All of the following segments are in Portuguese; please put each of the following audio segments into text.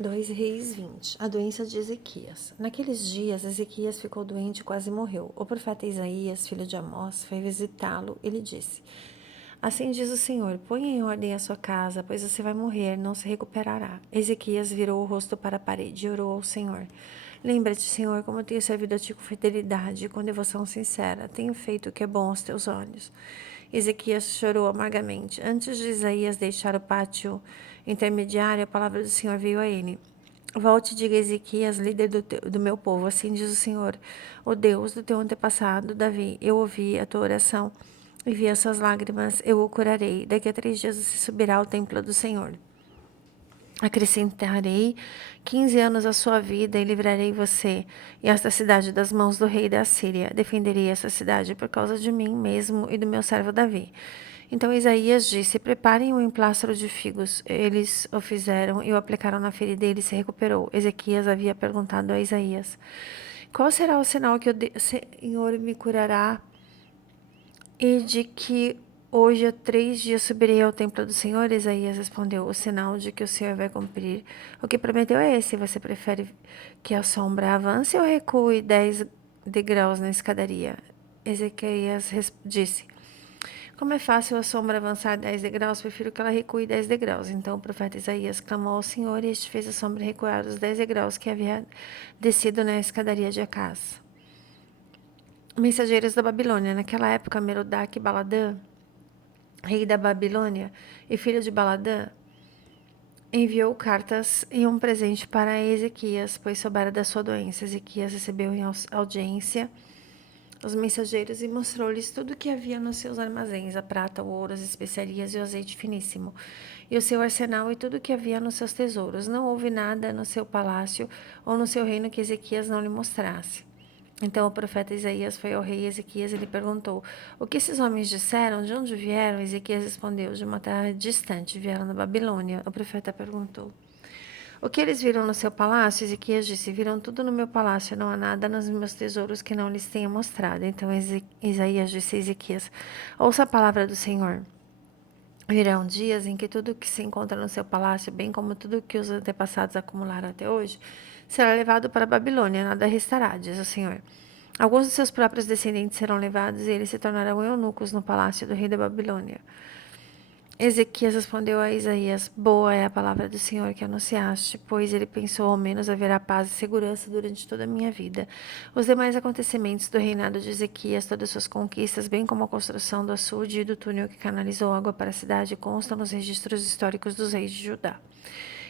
2 Reis 20. A doença de Ezequias. Naqueles dias, Ezequias ficou doente e quase morreu. O profeta Isaías, filho de Amós, foi visitá-lo e lhe disse: Assim diz o Senhor, ponha em ordem a sua casa, pois você vai morrer, não se recuperará. Ezequias virou o rosto para a parede e orou ao Senhor. Lembra-te, Senhor, como tenho servido a ti com fidelidade e com devoção sincera. Tenho feito o que é bom aos teus olhos. Ezequias chorou amargamente. Antes de Isaías deixar o pátio intermediário, a palavra do Senhor veio a ele. Volte e diga a Ezequias, líder do meu povo, assim diz o Senhor, o Deus do teu antepassado, Davi. Eu ouvi a tua oração e vi as suas lágrimas, eu o curarei. Daqui a 3 dias você subirá ao templo do Senhor. Acrescentarei 15 anos à sua vida e livrarei você e esta cidade das mãos do rei da Síria. Defenderei essa cidade por causa de mim mesmo e do meu servo Davi. Então Isaías disse: Preparem o emplastro de figos. Eles o fizeram e o aplicaram na ferida e ele se recuperou. Ezequias havia perguntado a Isaías: Qual será o sinal que o Senhor me curará e de que hoje há 3 dias subirei ao templo do Senhor? Isaías respondeu: O sinal de que o Senhor vai cumprir o que prometeu é esse. Você prefere que a sombra avance ou recue 10 degraus na escadaria? Ezequias disse: Como é fácil a sombra avançar 10 degraus, prefiro que ela recue 10 degraus. Então o profeta Isaías clamou ao Senhor e este fez a sombra recuar os 10 degraus que havia descido na escadaria de Acás. Mensageiros da Babilônia. Naquela época, Merodach Baladã, rei da Babilônia e filho de Baladã, enviou cartas e um presente para Ezequias, pois soubera da sua doença. Ezequias recebeu em audiência os mensageiros e mostrou-lhes tudo o que havia nos seus armazéns, a prata, o ouro, as especiarias e o azeite finíssimo, e o seu arsenal e tudo o que havia nos seus tesouros. Não houve nada no seu palácio ou no seu reino que Ezequias não lhe mostrasse. Então o profeta Isaías foi ao rei Ezequias e lhe perguntou: O que esses homens disseram? De onde vieram? Ezequias respondeu: De uma terra distante, vieram da Babilônia. O profeta perguntou: O que eles viram no seu palácio? Ezequias disse: Viram tudo no meu palácio, não há nada nos meus tesouros que não lhes tenha mostrado. Então Isaías disse a Ezequias: Ouça a palavra do Senhor. Virão dias em que tudo o que se encontra no seu palácio, bem como tudo o que os antepassados acumularam até hoje, será levado para a Babilônia, nada restará, diz o Senhor. Alguns de seus próprios descendentes serão levados e eles se tornarão eunucos no palácio do rei da Babilônia. Ezequias respondeu a Isaías: Boa é a palavra do Senhor que anunciaste, pois ele pensou: ao menos haverá paz e segurança durante toda a minha vida. Os demais acontecimentos do reinado de Ezequias, todas suas conquistas, bem como a construção do açude e do túnel que canalizou água para a cidade, constam nos registros históricos dos reis de Judá.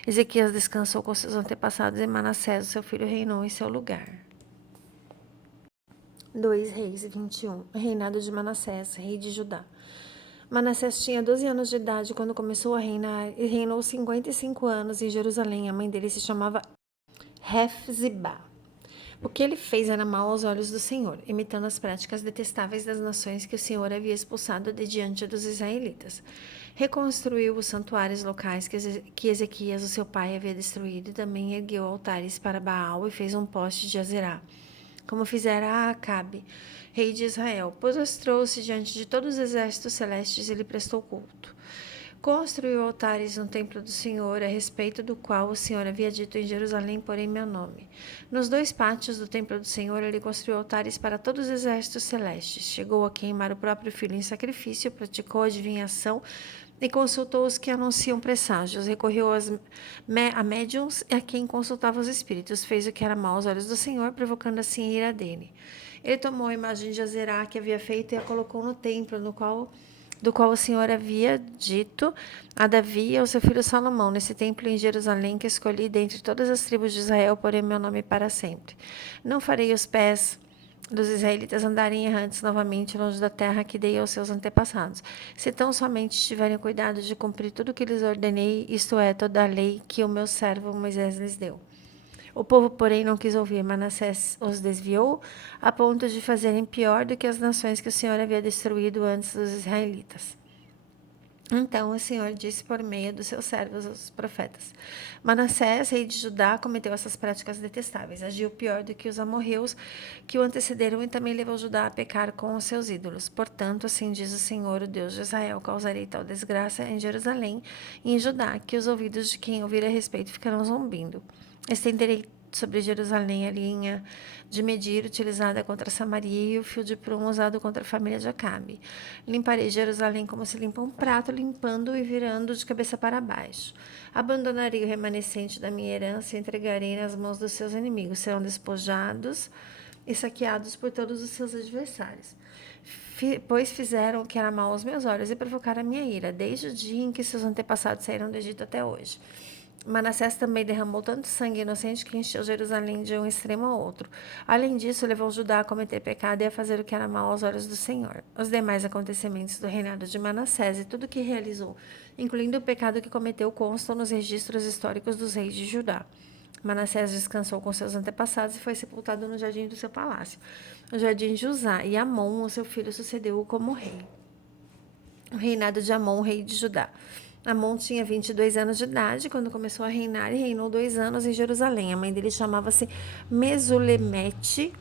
Ezequias descansou com seus antepassados e Manassés, seu filho, reinou em seu lugar. 2 Reis 21. Reinado de Manassés, rei de Judá. Manassés tinha 12 anos de idade quando começou a reinar e reinou 55 anos em Jerusalém. A mãe dele se chamava Hefzibá. O que ele fez era mal aos olhos do Senhor, imitando as práticas detestáveis das nações que o Senhor havia expulsado de diante dos israelitas. Reconstruiu os santuários locais que Ezequias, o seu pai, havia destruído, e também ergueu altares para Baal e fez um poste de Azerá, como fizera a Acabe, rei de Israel. Prostrou-se diante de todos os exércitos celestes e lhe prestou culto. Construiu altares no templo do Senhor, a respeito do qual o Senhor havia dito: em Jerusalém porém meu nome. Nos 2 pátios do templo do Senhor, ele construiu altares para todos os exércitos celestes. Chegou a queimar o próprio filho em sacrifício, praticou adivinhação e consultou os que anunciam presságios. Recorreu a médiuns e a quem consultava os espíritos. Fez o que era mau aos olhos do Senhor, provocando assim a ira dele. Ele tomou a imagem de Azerá que havia feito e a colocou no templo, do qual o Senhor havia dito a Davi e ao seu filho Salomão: nesse templo em Jerusalém que escolhi dentre todas as tribos de Israel, porém meu nome para sempre. Não farei os pés dos israelitas andarem errantes novamente longe da terra que dei aos seus antepassados, se tão somente tiverem cuidado de cumprir tudo o que lhes ordenei, isto é, toda a lei que o meu servo Moisés lhes deu. O povo, porém, não quis ouvir. Manassés os desviou, a ponto de fazerem pior do que as nações que o Senhor havia destruído antes dos israelitas. Então o Senhor disse por meio dos seus servos, os profetas: Manassés, rei de Judá, cometeu essas práticas detestáveis. Agiu pior do que os amorreus que o antecederam e também levou Judá a pecar com os seus ídolos. Portanto, assim diz o Senhor, o Deus de Israel: causarei tal desgraça em Jerusalém e em Judá, que os ouvidos de quem ouvir a respeito ficarão zombindo. Estenderei sobre Jerusalém a linha de medir utilizada contra Samaria e o fio de prumo usado contra a família de Acabe. Limparei Jerusalém como se limpa um prato, limpando e virando de cabeça para baixo. Abandonarei o remanescente da minha herança e entregarei nas mãos dos seus inimigos. Serão despojados e saqueados por todos os seus adversários. Pois fizeram o que era mal aos meus olhos e provocaram a minha ira, desde o dia em que seus antepassados saíram do Egito até hoje. Manassés também derramou tanto sangue inocente que encheu Jerusalém de um extremo ao outro. Além disso, levou Judá a cometer pecado e a fazer o que era mal aos olhos do Senhor. Os demais acontecimentos do reinado de Manassés e tudo o que realizou, incluindo o pecado que cometeu, constam nos registros históricos dos reis de Judá. Manassés descansou com seus antepassados e foi sepultado no jardim do seu palácio, no jardim de Uzá, e Amon, o seu filho, sucedeu-o como rei. O reinado de Amon, rei de Judá. Amon tinha 22 anos de idade quando começou a reinar e reinou 2 anos em Jerusalém. A mãe dele chamava-se Mesulemete,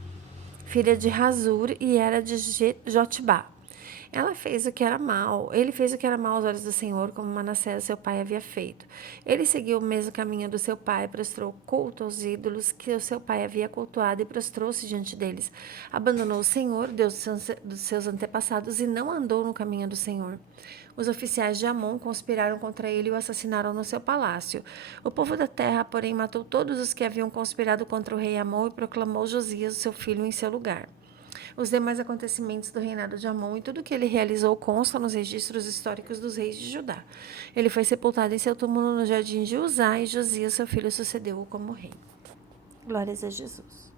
filha de Razur, e era de Jotibá. Ele fez o que era mal aos olhos do Senhor, como Manassés, seu pai, havia feito. Ele seguiu o mesmo caminho do seu pai, prostrou culto aos ídolos que o seu pai havia cultuado e prostrou-se diante deles. Abandonou o Senhor, Deus dos seus antepassados, e não andou no caminho do Senhor. Os oficiais de Amon conspiraram contra ele e o assassinaram no seu palácio. O povo da terra, porém, matou todos os que haviam conspirado contra o rei Amon e proclamou Josias, seu filho, em seu lugar. Os demais acontecimentos do reinado de Amon e tudo o que ele realizou consta nos registros históricos dos reis de Judá. Ele foi sepultado em seu túmulo no jardim de Uzá e Josias, seu filho, sucedeu-o como rei. Glórias a Jesus.